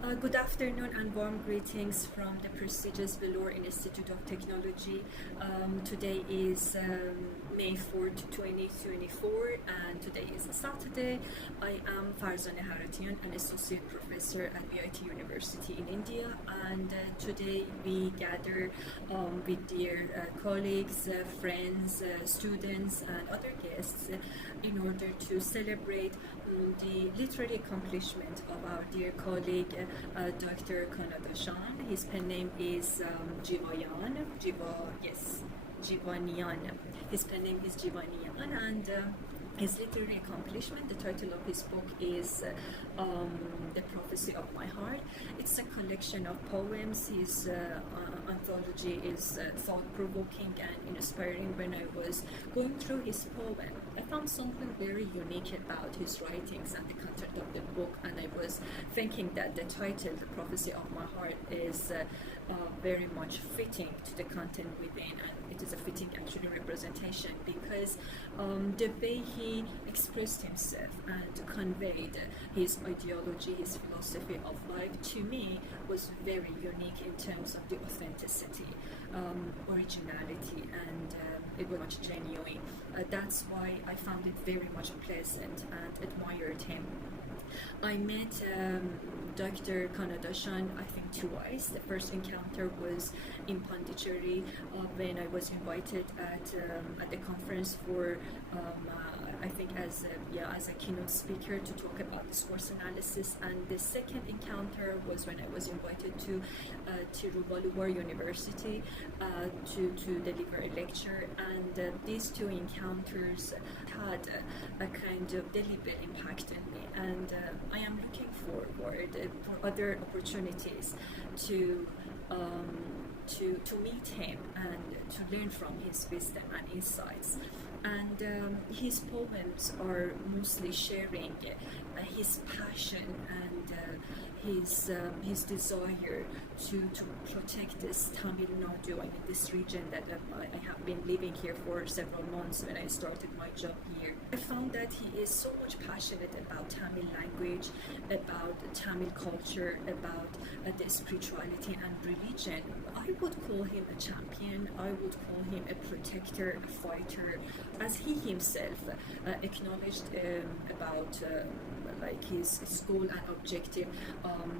Good afternoon and warm greetings from the prestigious Velour Institute of Technology. Today is May 4th, 2024, and today is Saturday. I am Farzaneh Haratian, an associate professor at VIT University in India, and today we gather with dear colleagues, friends, students, and other guests in order to celebrate the literary accomplishment of our dear colleague, Dr. Kanadashan. His pen name is Jivanian. His pen name is Jivanian, and his literary accomplishment, the title of his book is The Prophecy of My Heart. It's a collection of poems. His anthology is thought-provoking and inspiring. When I was going through his poem, I found something very unique about his writings and the content of the book, and I was thinking that the title, The Prophecy of My Heart, is very much fitting to the content within, and it is a fitting actually representation because the way he expressed himself and conveyed his ideology, his philosophy of life, to me was very unique in terms of the authenticity, originality, and it was much genuine. That's why I found it very much pleasant and admired him. I met Dr. Kanadashan, I think, twice. The first encounter was in Pondicherry when I was invited at the conference for, I think, as a keynote speaker to talk about discourse analysis. And the second encounter was when I was invited to Tiruvalluvar University to deliver a lecture. And these two encounters had a kind of deliberate impact on me. And I am looking forward for other opportunities to meet him and to learn from his wisdom and insights. And his poems are mostly sharing his passion and his desire to protect this Tamil Nadu, I mean this region that I have been living here for several months when I started my job here. I found that he is so much passionate about Tamil language, about Tamil culture, about the spirituality and religion. I would call him a champion, I would call him a protector, a fighter, as he himself acknowledged about like his goal and objective,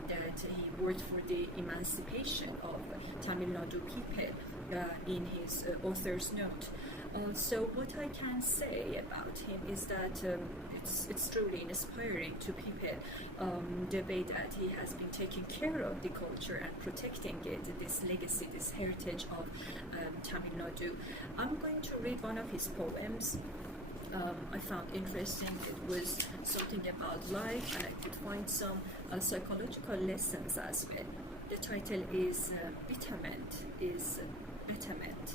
that he worked for the emancipation of Tamil Nadu people in his author's note. So what I can say about him is that it's truly inspiring to people, the way that he has been taking care of the culture and protecting it, this legacy, this heritage of Tamil Nadu. I'm going to read one of his poems. I found interesting. It was something about life, and I could find some psychological lessons as well. The title is Betterment is Betterment.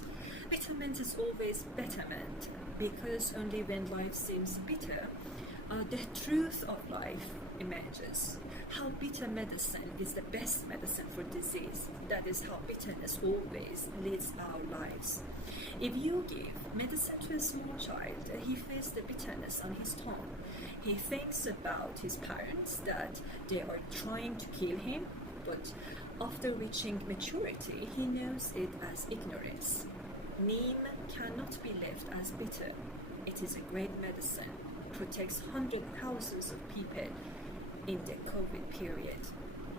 Betterment is always betterment, because only when life seems bitter, the truth of life emerges. How bitter medicine is the best medicine for disease. That is how bitterness always leads our lives. If you give medicine to a small child, he feels the bitterness on his tongue. He thinks about his parents, that they are trying to kill him, but after reaching maturity, he knows it as ignorance. Neem cannot be left as bitter. It is a great medicine, protects hundreds of thousands of people in the COVID period.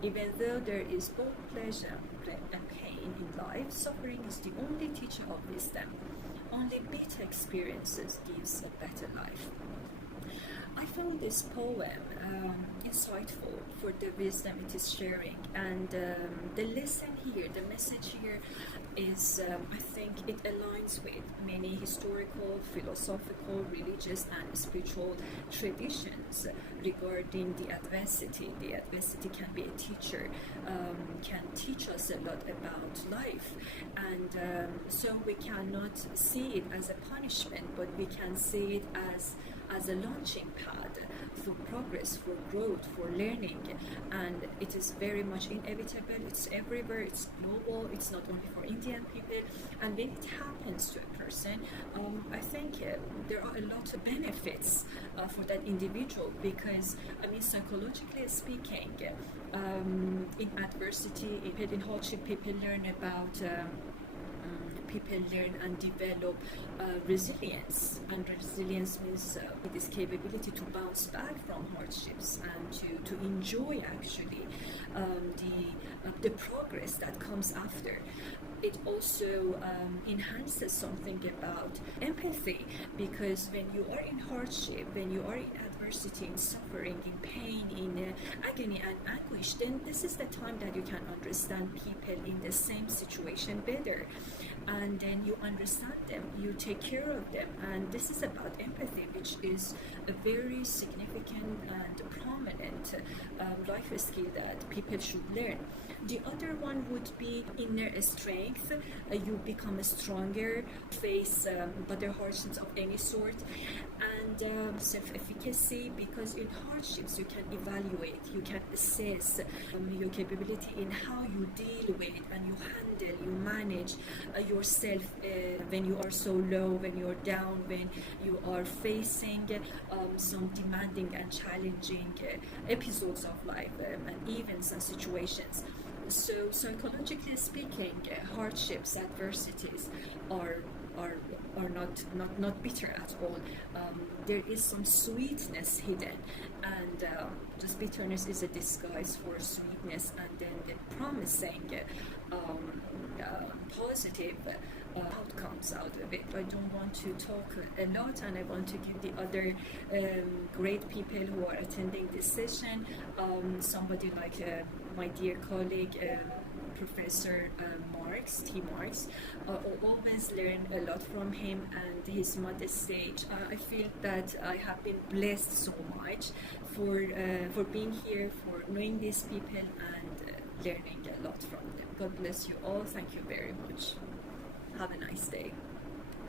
Even though there is both pleasure and pain in life, suffering is the only teacher of wisdom. Only bitter experiences gives a better life. I found this poem insightful for the wisdom it is sharing, and the lesson here, the message here is, I think it aligns with many historical, philosophical, religious and spiritual traditions regarding the adversity. The adversity can be a teacher, can teach us a lot about life, and so we cannot see it as a punishment, but we can see it as as a launching pad for progress, for growth, for learning, and it is very much inevitable. It's everywhere. It's global. It's not only for Indian people. And when it happens to a person, I think there are a lot of benefits for that individual, because I mean, psychologically speaking, in adversity, in hardship, people learn about. People learn and develop resilience, and resilience means this capability to bounce back from hardships and to enjoy actually the progress that comes after. It also enhances something about empathy, because when you are in hardship, when you are in adversity, in suffering, in pain, in agony and anguish, then this is the time that you can understand people in the same situation better, and then you understand them, you take care of them. And this is about empathy, which is a very significant and prominent life skill that people should learn. The other one would be inner strength. You become stronger, face other hardships of any sort, and self-efficacy, because in hardships you can evaluate, you can assess your capability in how you deal with and you handle, you manage yourself when you are so low, when you're down, when you are facing some demanding and challenging episodes of life and events and situations. So psychologically speaking, hardships, adversities are not bitter at all. There is some sweetness hidden, and this bitterness is a disguise for sweetness, and then the promising positive outcomes out of it. I don't want to talk a lot, and I want to give the other great people who are attending this session, somebody like my dear colleague, Professor T. Marks, always learn a lot from him and his modest stage. I feel that I have been blessed so much for being here, for knowing these people and learning a lot from them. God bless you all. Thank you very much. Have a nice day.